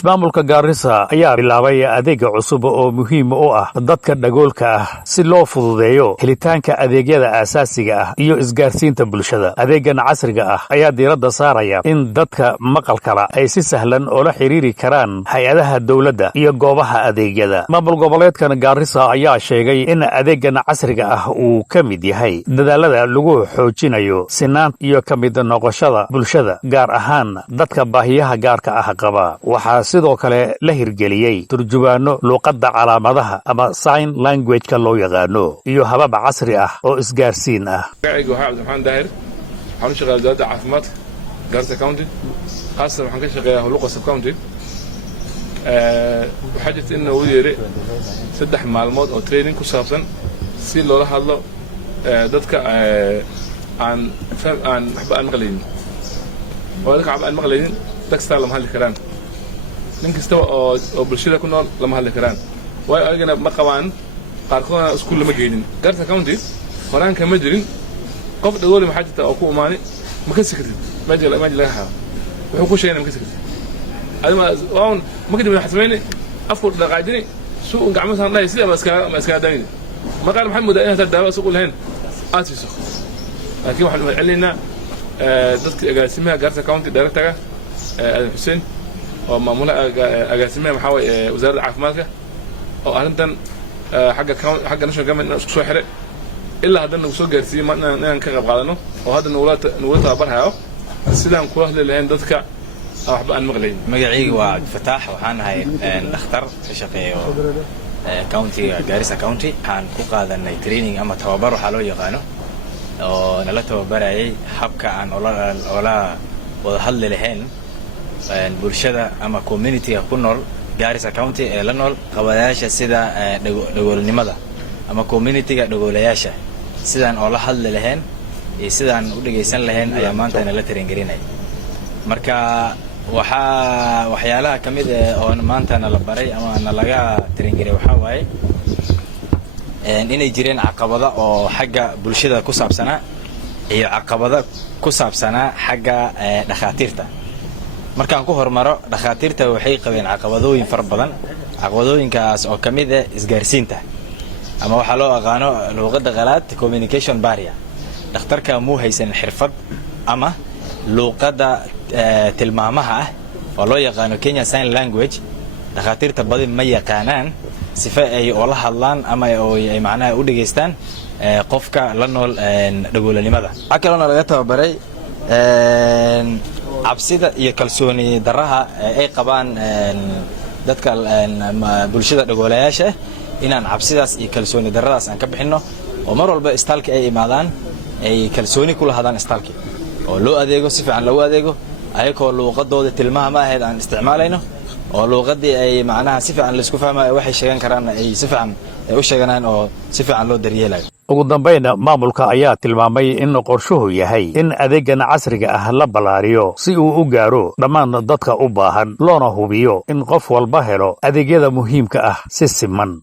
ismaamulka Garissa ayaa bilaabay adeeg cusub oo muhiim u ah dadka dhagoolka ah si loo fududeeyo helitaanka adeegyada aasaasiga ah iyo isgaarsiinta bulshada. Adeegan casriga ah ayaa diiradda saaraya in dadka maqalkala ay si sahlan ula xiriiri karaan hay'adaha dawladda iyo goobaha adeegyada. Maamul goboleedkan Garissa ayaa sheegay in adeegan casriga ah uu ka mid yahay dadaalada lagu xoojinayo sinaan iyo ka mid noqoshada bulshada gaar ahaan dadka baahiyaha gaarka ah qaba. Waxaa sidoo kale la hirgeliyay turjubaano luqadda calaamadaha ama sign language-ka loo yaqaano iyo habab casri ah oo isgaarsiin ah. magacaygu waxaa Cabdiraxmaan Daahir, waxaan u shaqeeyaa wasaaradda caafimaadka Garissa County, khaasatan waxaan ka shaqeeyaa Huluqa Sub-County. waxaa jirta in uu yeeray 3 maalmood oo training ku saabsan si loola hadlo dadka aan waxba aan maqlaynin. oo dadka aan maqlaynin dadka lama hadli karaan. nin kasta oo bulshada ku nool lama hadli karaan. way ayagana ma qabaan qaarkoodna iskuul lama geynin. Garissa County horaan kama jirin qof dhagool ma xajta oo ku umaani ma ka sikirtid ma jira laga hayo wuxuu ku sheegay ma ka sikirtid adima waan ma ka dibna xasmeeyay afku dhaqaajini suu gacmo san dhahay sida ma iska daayay ma qaal maxamed in hada daawa suuq lahayn aasiso laakiin waxaan celinaa dadka agaasimaha Garissa County director Hussein oo maamulaha agaasimaha maxaa way wasaaradda caafimaadka oo arintan xagga national government isku soo xiray ilaa haddana uu soo gaarsiiyay inaan ka qayb qaadano oo haddana uu tababarhayo sidaan kula hadli lahayn dadka waxba aan maqlayn. magacaygu waa Cabdifataax, waxaan ahay dhakhtar ka shaqeeyo county Garissa County. waxaan ku qaadanay training ama tababar waxa loo yaqaano oo nala tababarayay habka aan ola wada hadli lahayn bulshada ama community-ga ku nool Garissa County ee la nool qabadayaasha sida dhagoolnimada ama community-ga dhagoolayaasha sidaan oo la hadli lahayn iyo sidaan u dhageysan lahayn ayaa maanta nala taringelinay. marka waxyaalaha kamid ah oo maanta nala baray ama nalaga taringeray waxa waaye inay jireen caqabado oo xagga bulshada ku saabsanaa iyo caqabado ku saabsanaa xagga dhakhaatiirta. markaan ku hormaro dhakhaatiirta waxay qabeen caqabadooyin fara badan. caqabadooyinkaas oo kamid ah isgaarsiinta ama waxa loo aqaano luqadda qalaad communication barrier. dhakhtarka muu haysan xirfad ama luqadda tilmaamaha ah oo loo yaqaano Kenya Sign Language. dhakhaatiirta badi ma yaqaanaan sifa ay ula hadlaan ama ay macnaha u dhageystaan qofka la nool dhagoolanimada. waxa kale oo laga tababaray cabsida iyo kalsooni daraha ay qabaan dadka bulshada dhagoolayaasha inaan cabsidaas iyo kalsooni daradaas aan ka bixino oo mar walba istaalka ay imaadaan ay kalsooni kula hadaan istaalka oo loo adeego si fiican loo adeego ayagoo luqadooda tilmaamaha ahayd aan isticmaalayno oo luqadii ay macnaha si fiican la isku fahmayo waxay sheegan karaan ay si fiican u sheeganaan oo si fiican loo daryeelayo. ugu dambayna maamulka ayaa tilmaamay in qorshuhu yahay in adeegan casriga ah la balaariyo si uu u gaaro dhammaan dadka u baahan loona hubiyo in qof walba helo adeegyada muhiimka ah si siman.